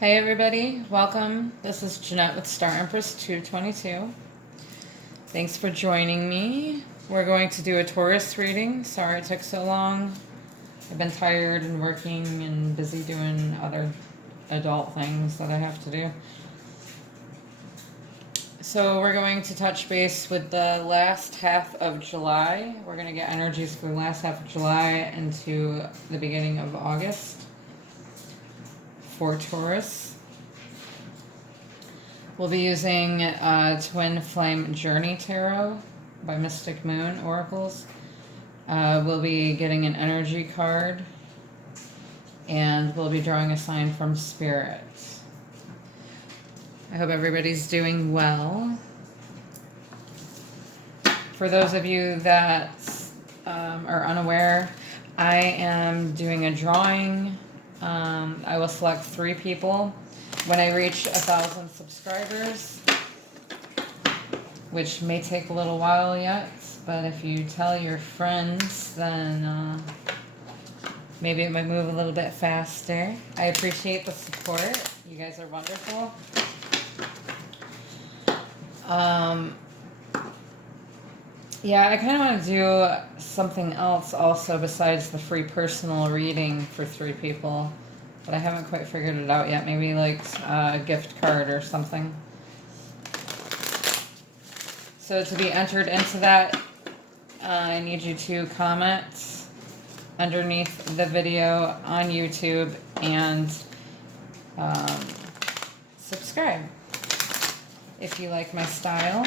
Hey everybody, welcome. This is Jeanette with Star Empress 222. Thanks for joining me. We're going to do a Taurus reading. Sorry it took so long. I've been tired and working and busy doing other adult things that I have to do. So we're going to touch base with the last half of July. We're going to get energies for the last half of July into the beginning of August for Taurus. We'll be using Twin Flame Journey Tarot by Mystic Moon Oracles. We'll be getting an energy card, and we'll be drawing a sign from Spirit. I hope everybody's doing well. For those of you that are unaware, I am doing a drawing. I will select 3 people when I reach 1,000 subscribers, which may take a little while yet, but if you tell your friends, then maybe it might move a little bit faster. I appreciate the support. You guys are wonderful. Yeah, I kind of want to do something else also besides the free personal reading for 3 people. But I haven't quite figured it out yet. Maybe like a gift card or something. So to be entered into that, I need you to comment underneath the video on YouTube and subscribe if you like my style,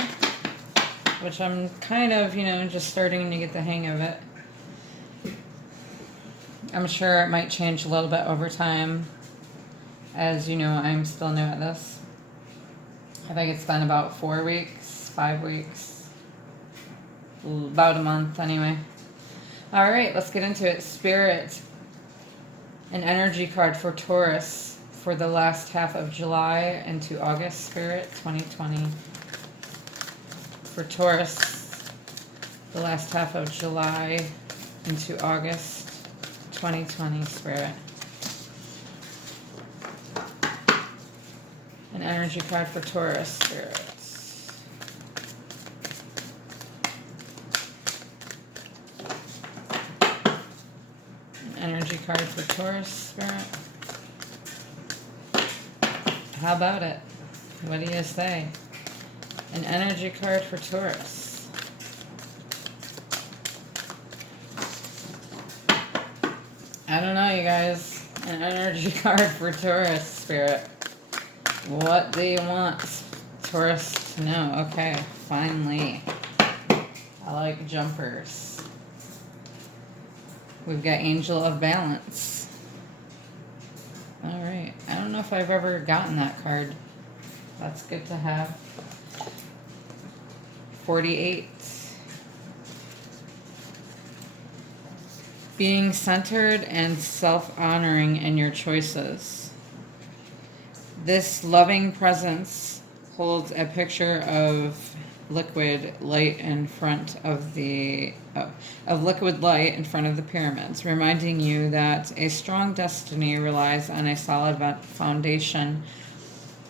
which I'm kind of, just starting to get the hang of it. I'm sure it might change a little bit over time. As you know, I'm still new at this. I think it's been about 4 weeks, 5 weeks, about a month anyway. All right, let's get into it. Spirit, an energy card for Taurus for the last half of July into August. Spirit 2020. For Taurus, the last half of July into August 2020, Spirit. An energy card for Taurus, Spirit. An energy card for Taurus, Spirit. How about it? What do you say? An energy card for Taurus. I don't know, you guys. An energy card for Taurus, Spirit. What do you want Taurus to know? Okay, finally. I like jumpers. We've got Angel of Balance. Alright, I don't know if I've ever gotten that card. That's good to have. 48. Being centered and self-honoring in your choices. This loving presence holds a picture of liquid light in front of the liquid light in front of the pyramids, reminding you that a strong destiny relies on a solid foundation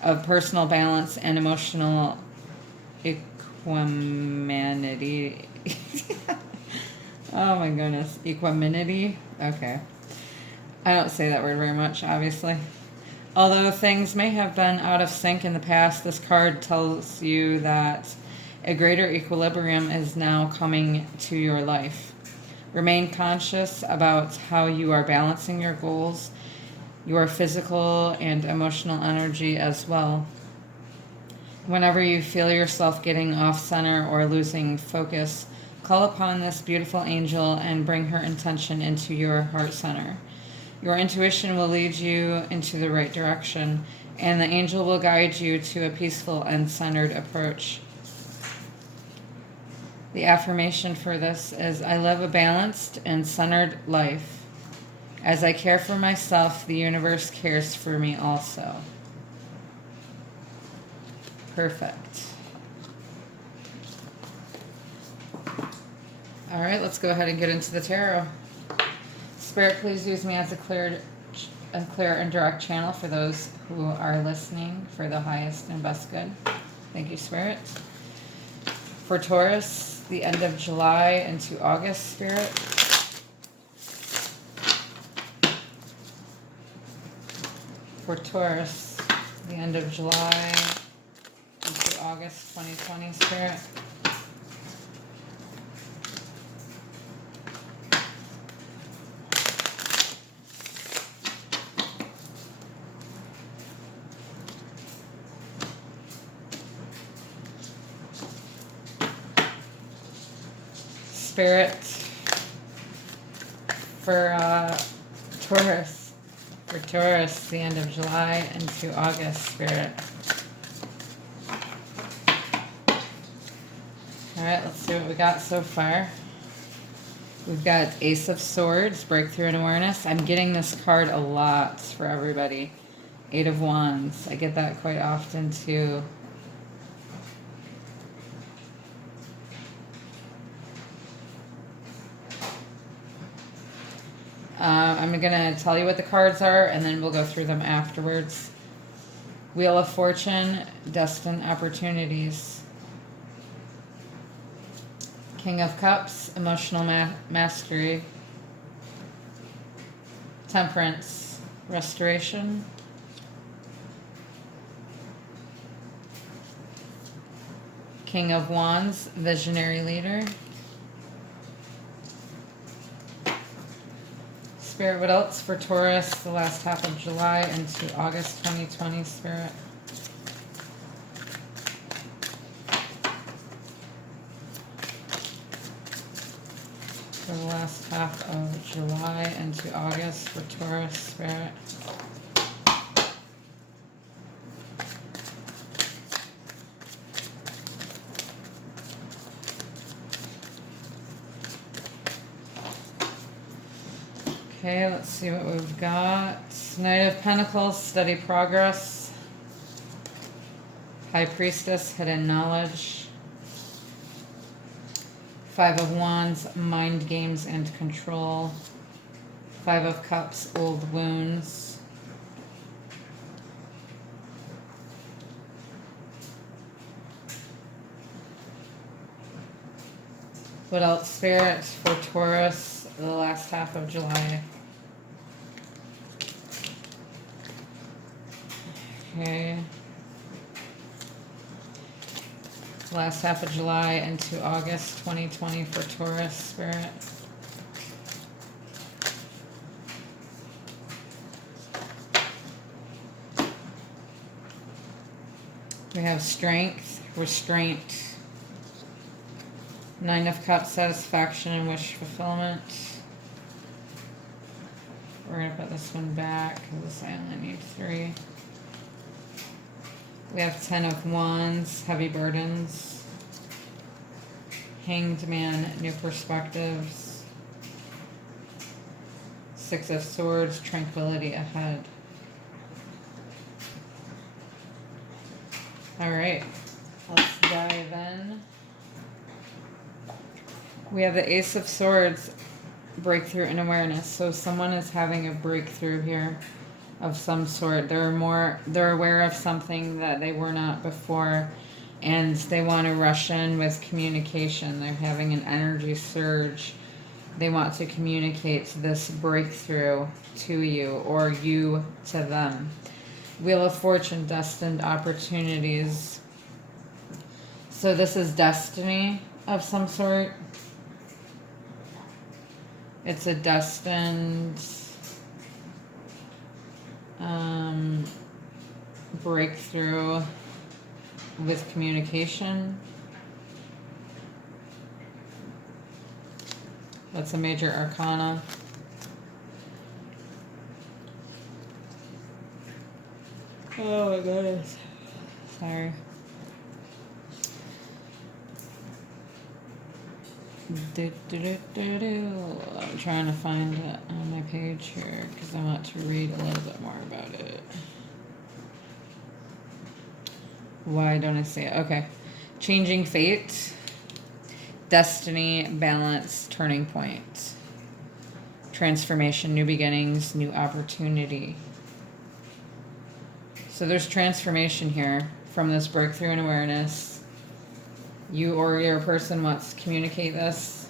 of personal balance and emotional equanimity. Oh my goodness. Equanimity? Okay. I don't say that word very much, obviously. Although things may have been out of sync in the past, this card tells you that a greater equilibrium is now coming to your life. Remain conscious about how you are balancing your goals, your physical and emotional energy as well. Whenever you feel yourself getting off center or losing focus, call upon this beautiful angel and bring her intention into your heart center. Your intuition will lead you into the right direction, and the angel will guide you to a peaceful and centered approach. The affirmation for this is, I live a balanced and centered life. As I care for myself, the universe cares for me also. Perfect. All right, let's go ahead and get into the tarot. Spirit, please use me as a a clear and direct channel for those who are listening for the highest and best good. Thank you, Spirit. For Taurus, the end of July into August, Spirit. For Taurus, the end of July into August 2020, Spirit. Spirit for Taurus. For Taurus, the end of July into August, Spirit. Alright, let's see what we got so far. We've got Ace of Swords, Breakthrough and Awareness. I'm getting this card a lot for everybody. Eight of Wands. I get that quite often too. I'm going to tell you what the cards are, and then we'll go through them afterwards. Wheel of Fortune, Destined Opportunities. King of Cups, Emotional Mastery. Temperance, Restoration. King of Wands, Visionary Leader. Spirit, what else for Taurus, the last half of July into August 2020, Spirit? For the last half of July into August for Taurus, Spirit. Okay, let's see what we've got. Knight of Pentacles, Steady Progress. High Priestess, Hidden Knowledge. Five of Wands, Mind Games and Control. Five of Cups, Old Wounds. What else, Spirit, for Taurus, the last half of July? Okay. Last half of July into August 2020 for Taurus, Spirit. We have Strength, Restraint. Nine of Cups, Satisfaction and Wish Fulfillment. We're going to put this one back because I only need three. We have Ten of Wands, Heavy Burdens. Hanged Man, New Perspectives. Six of Swords, Tranquility Ahead. Alright, let's dive in. We have the Ace of Swords, Breakthrough and Awareness. So someone is having a breakthrough here of some sort. They're aware of something that they were not before, and they want to rush in with communication. They're having an energy surge. They want to communicate this breakthrough to you, or you to them. Wheel of Fortune, Destined Opportunities. So this is destiny of some sort. It's a destined breakthrough with communication. That's a major arcana. Oh my goodness. Sorry. I'm trying to find it on my page here because I want to read a little bit more about it. Why don't I see it? Okay. Changing Fate. Destiny, Balance, Turning Point. transformation, new beginnings, new opportunity. So there's transformation here from this breakthrough in awareness. You or your person wants to communicate this.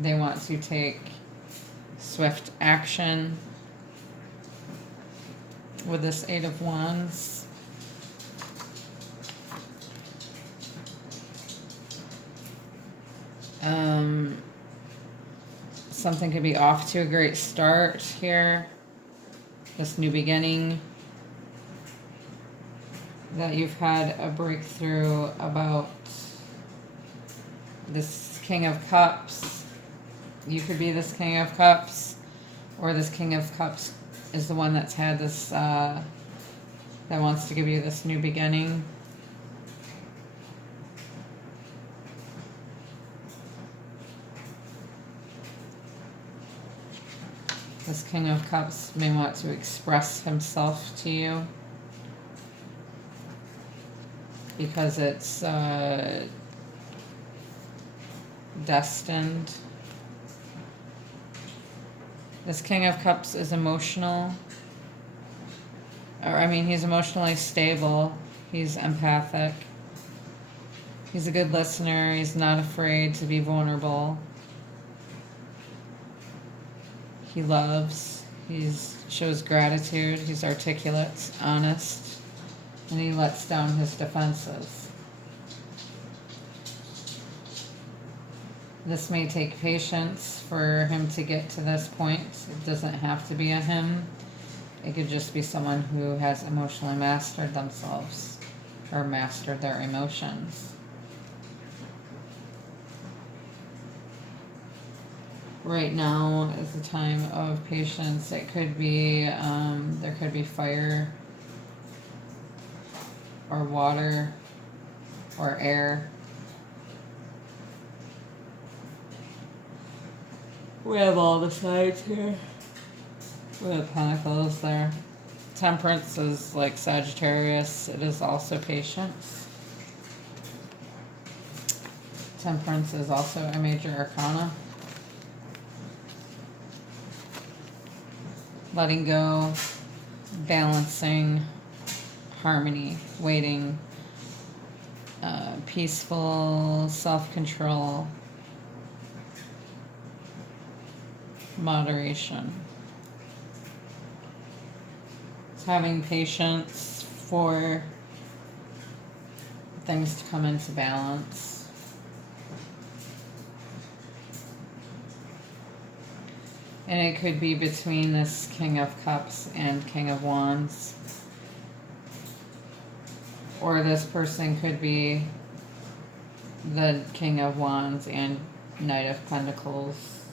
They want to take swift action with this Eight of Wands. Something could be off to a great start here. This new beginning that you've had a breakthrough about. This King of Cups. You could be this King of Cups, or this King of Cups is the one that's had this, that wants to give you this new beginning. This King of Cups may want to express himself to you because it's destined. This King of Cups is emotional. Or, I mean, he's emotionally stable. He's empathic. He's a good listener. He's not afraid to be vulnerable. He loves. He shows gratitude. He's articulate, honest, and he lets down his defenses. This may take patience for him to get to this point. It doesn't have to be a him. It could just be someone who has emotionally mastered themselves or mastered their emotions. Right now is the time of patience. It could be, there could be fire or water or air. We have all the sides here. We have Pentacles there. Temperance is like Sagittarius. It is also patience. Temperance is also a major arcana. Letting go, balancing, harmony, waiting, peaceful, self-control, moderation. It's having patience for things to come into balance. And it could be between this King of Cups and King of Wands. Or this person could be the King of Wands and Knight of Pentacles.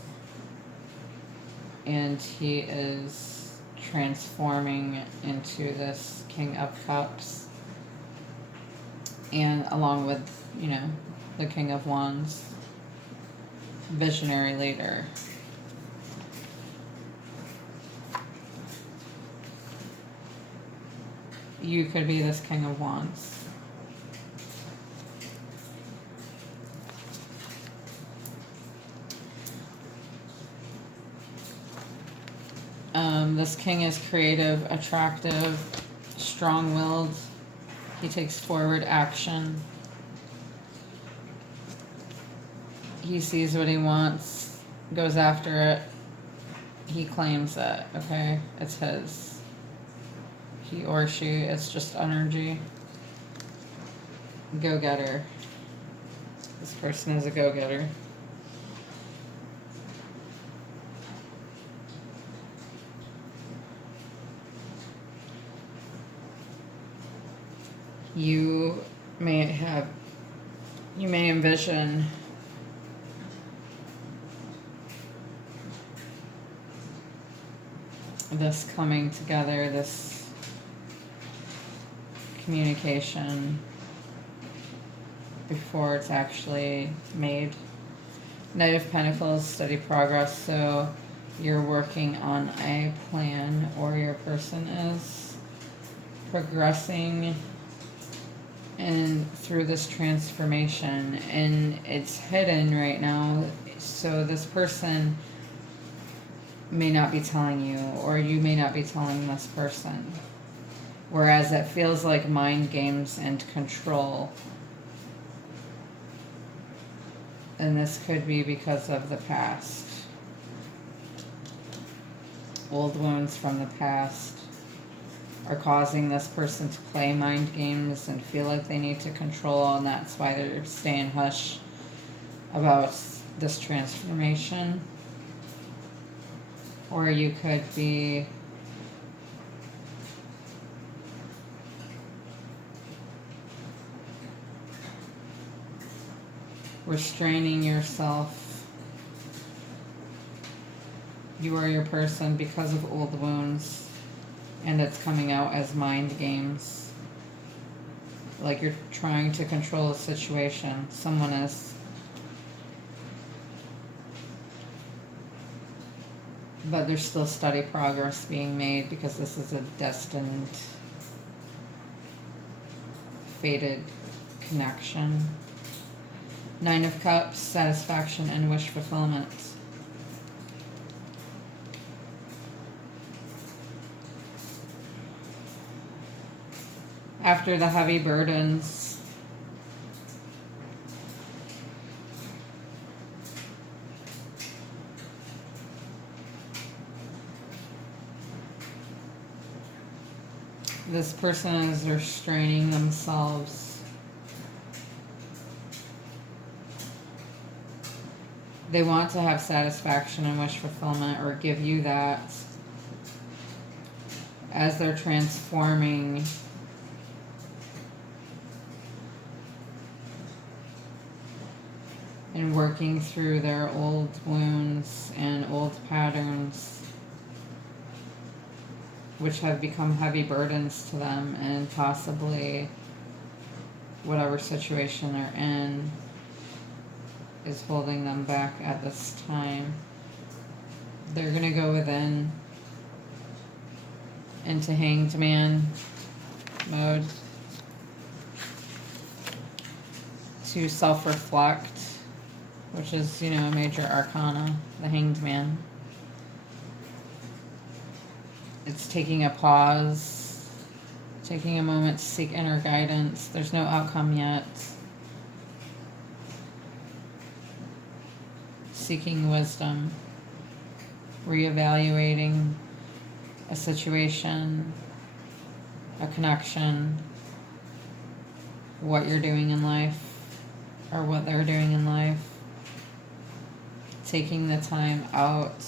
And he is transforming into this King of Cups. And along with, you know, the King of Wands, visionary leader. You could be this King of Wands. This king is creative, attractive, strong-willed. He takes forward action. He sees what he wants, goes after it. He claims it, okay? It's his. He or she, it's just energy. Go-getter. This person is a go-getter. You may envision this coming together, this communication before it's actually made. Knight of Pentacles, steady progress, so you're working on a plan, or your person is progressing and through this transformation, and it's hidden right now. So this person may not be telling you, or you may not be telling this person. Whereas it feels like mind games and control. And this could be because of the past. Old wounds from the past are causing this person to play mind games and feel like they need to control, and that's why they're staying hush about this transformation. Or you could be restraining yourself. You are your person because of old wounds, and it's coming out as mind games. Like you're trying to control a situation. Someone is. But there's still steady progress being made because this is a destined, fated connection. 9 of Cups, satisfaction and wish fulfillment. After the heavy burdens, this person is restraining themselves. They want to have satisfaction and wish fulfillment, or give you that as they're transforming and working through their old wounds and old patterns, which have become heavy burdens to them, and possibly whatever situation they're in is holding them back at this time. They're going to go within into Hanged Man mode to self-reflect, which is, you know, a major arcana, the Hanged Man. It's taking a pause, taking a moment to seek inner guidance. There's no outcome yet. Seeking wisdom, reevaluating a situation, a connection, what you're doing in life, or what they're doing in life. Taking the time out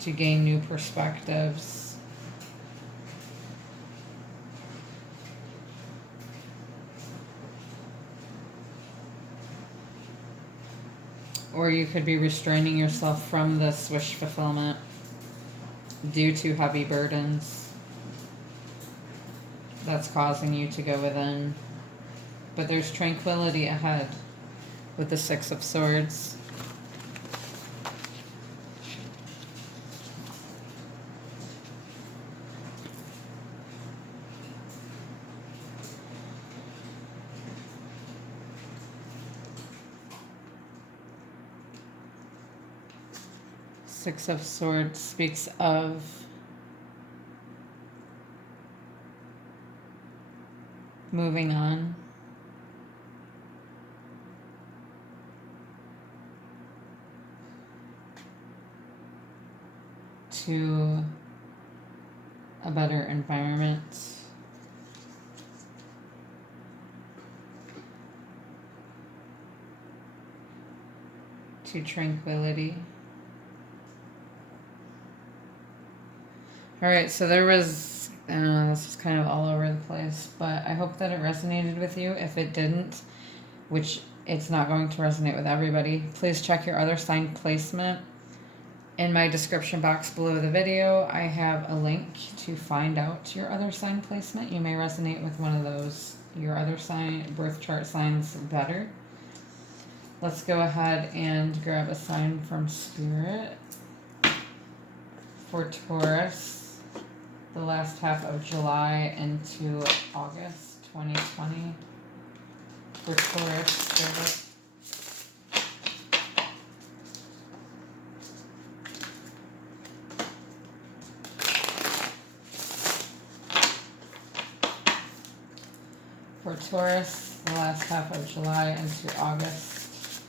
to gain new perspectives. Or you could be restraining yourself from this wish fulfillment due to heavy burdens that's causing you to go within. But there's tranquility ahead with the 6 of Swords. Six of Swords speaks of moving on. To a better environment. To tranquility. Alright, so there was, I don't know, this was kind of all over the place, but I hope that it resonated with you. If it didn't, which it's not going to resonate with everybody, please check your other sign placement. In my description box below the video, I have a link to find out your other sign placement. You may resonate with one of those, your other sign, birth chart signs better. Let's go ahead and grab a sign from Spirit for Taurus, the last half of July into August 2020. For Taurus, Spirit. For Taurus, the last half of July into August.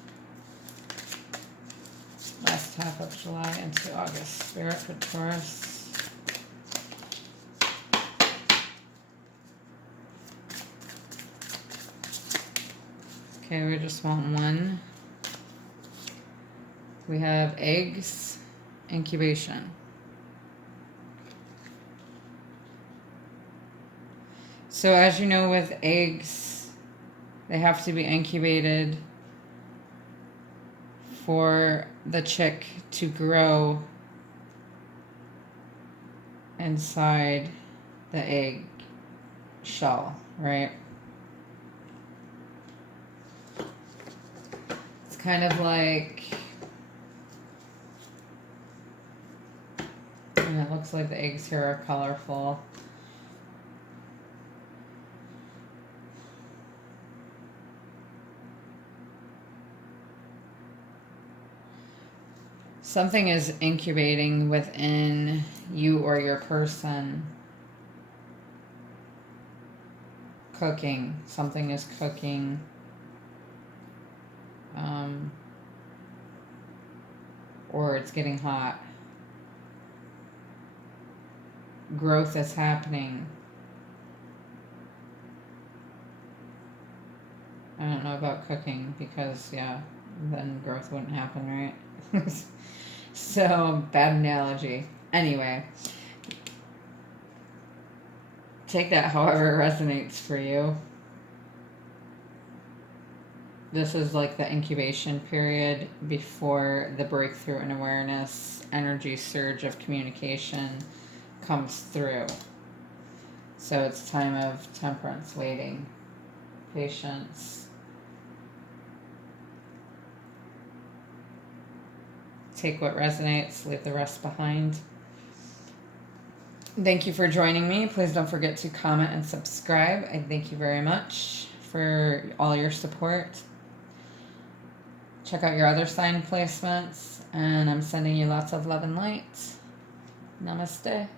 Last half of July into August. Spirit for Taurus. Okay, we just want one. We have eggs, incubation. So as you know, with eggs, they have to be incubated for the chick to grow inside the egg shell, right? It's kind of like, and it looks like the eggs here are colorful. Something is incubating within you or your person. Cooking. Something is cooking. Or it's getting hot. Growth is happening. I don't know about cooking because, yeah, then growth wouldn't happen, right? So, bad analogy. Anyway, take that however it resonates for you. This is like the incubation period before the breakthrough in awareness, energy surge of communication comes through. So it's time of temperance, waiting, patience. Take what resonates, leave the rest behind. Thank you for joining me. Please don't forget to comment and subscribe. I thank you very much for all your support. Check out your other sign placements, and I'm sending you lots of love and light. Namaste.